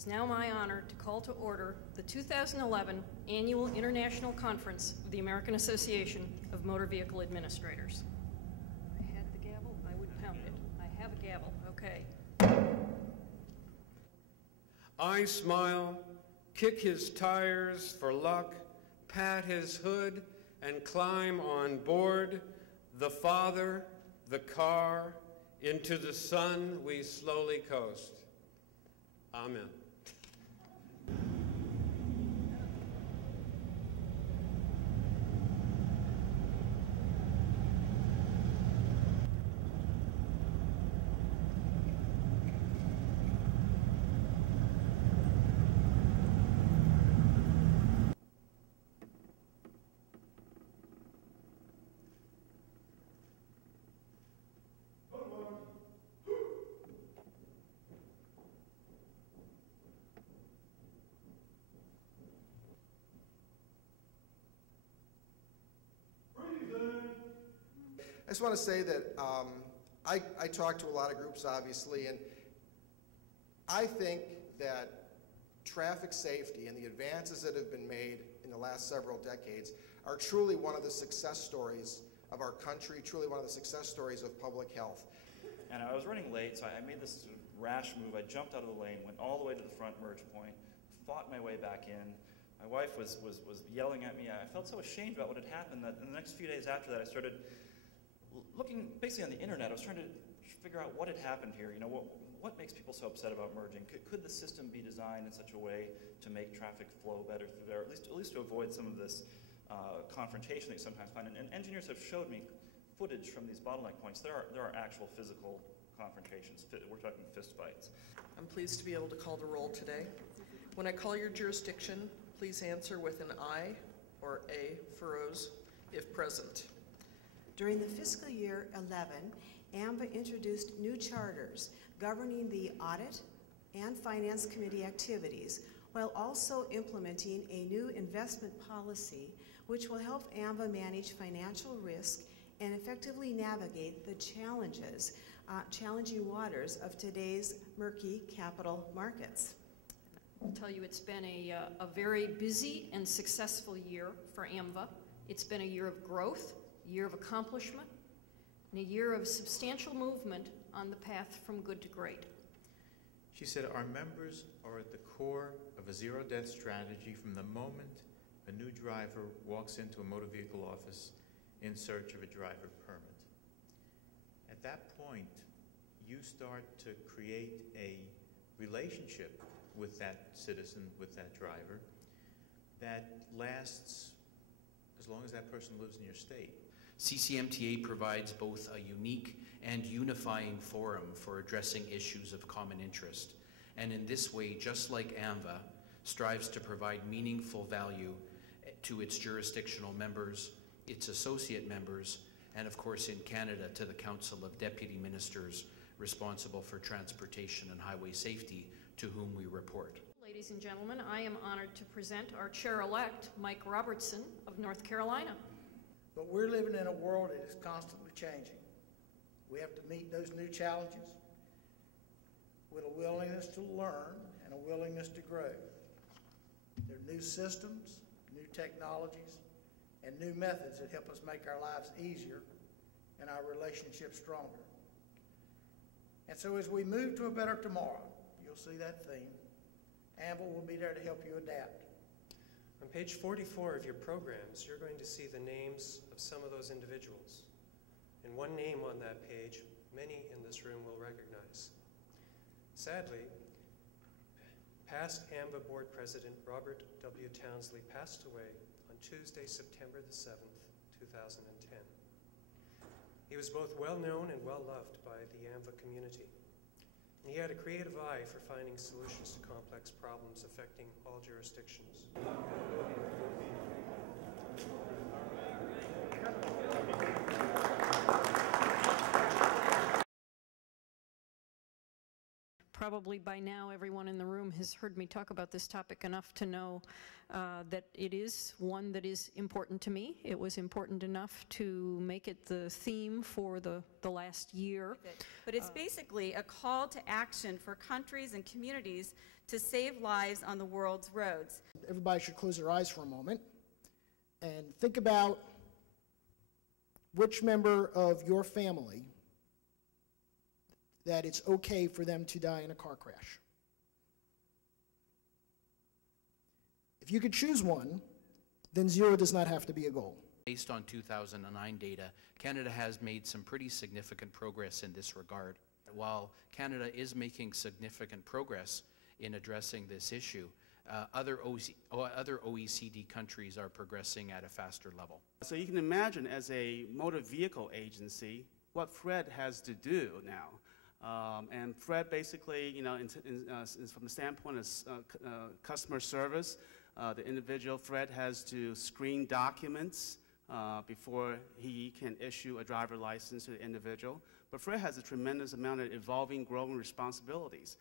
is now my honor to call to order the 2011 Annual International Conference of the American Association of Motor Vehicle Administrators. If I had the gavel, I would pound it. I have a gavel, okay. I smile, kick his tires for luck, pat his hood, and climb on board. The father, the car, into the sun we slowly coast. Amen. I just want to say that I talk to a lot of groups, obviously, and I think that traffic safety and the advances that have been made in the last several decades are truly one of the success stories of our country, truly one of the success stories of public health. And I was running late, so I made this sort of rash move. I jumped out of the lane, went all the way to the front merge point, fought my way back in. My wife was yelling at me. I felt so ashamed about what had happened that in the next few days after that I started looking basically on the internet. I was trying to figure out what had happened here. You know, what makes people so upset about merging? Could the system be designed in such a way to make traffic flow better through there, at least to avoid some of this confrontation that you sometimes find? And engineers have showed me footage from these bottleneck points. There are actual physical confrontations. We're talking fist fights. I'm pleased to be able to call the roll today. When I call your jurisdiction, please answer with an I or A for Rose, if present. During the fiscal year 11, AMVA introduced new charters governing the audit and finance committee activities, while also implementing a new investment policy which will help AMVA manage financial risk and effectively navigate the challenging waters of today's murky capital markets. I'll tell you, it's been a very busy and successful year for AMVA. It's been a year of growth, a year of accomplishment, and a year of substantial movement on the path from good to great. She said, our members are at the core of a zero-death strategy from the moment a new driver walks into a motor vehicle office in search of a driver permit. At that point, you start to create a relationship with that citizen, with that driver, that lasts as long as that person lives in your state. CCMTA provides both a unique and unifying forum for addressing issues of common interest, and in this way, just like AMVA, strives to provide meaningful value to its jurisdictional members, its associate members, and of course in Canada to the Council of Deputy Ministers responsible for transportation and highway safety, to whom we report. Ladies and gentlemen, I am honored to present our chair-elect, Mike Robertson of North Carolina. But we're living in a world that is constantly changing. We have to meet those new challenges with a willingness to learn and a willingness to grow. There are new systems, new technologies, and new methods that help us make our lives easier and our relationships stronger. And so as we move to a better tomorrow, you'll see that theme. AMVA will be there to help you adapt. On page 44 of your programs, you're going to see the names of some of those individuals. And one name on that page, many in this room will recognize. Sadly, past AMVA Board President Robert W. Townsley passed away on Tuesday, September the 7th, 2010. He was both well-known and well-loved by the AMVA community. And he had a creative eye for finding solutions to complex problems affecting all jurisdictions. probably by now everyone in the room has heard me talk about this topic enough to know that it is one that is important to me. It was important enough to make it the theme for the last year. But it's basically a call to action for countries and communities to save lives on the world's roads. Everybody should close their eyes for a moment and think about which member of your family that it's okay for them to die in a car crash. If you could choose one, then 0 does not have to be a goal. Based on 2009 data, Canada has made some pretty significant progress in this regard. While Canada is making significant progress in addressing this issue, other OECD countries are progressing at a faster level. So you can imagine, as a motor vehicle agency, what FRED has to do now. And FRED basically, you know, is from the standpoint of customer service, the individual FRED has to screen documents before he can issue a driver license to the individual. But FRED has a tremendous amount of evolving, growing responsibilities.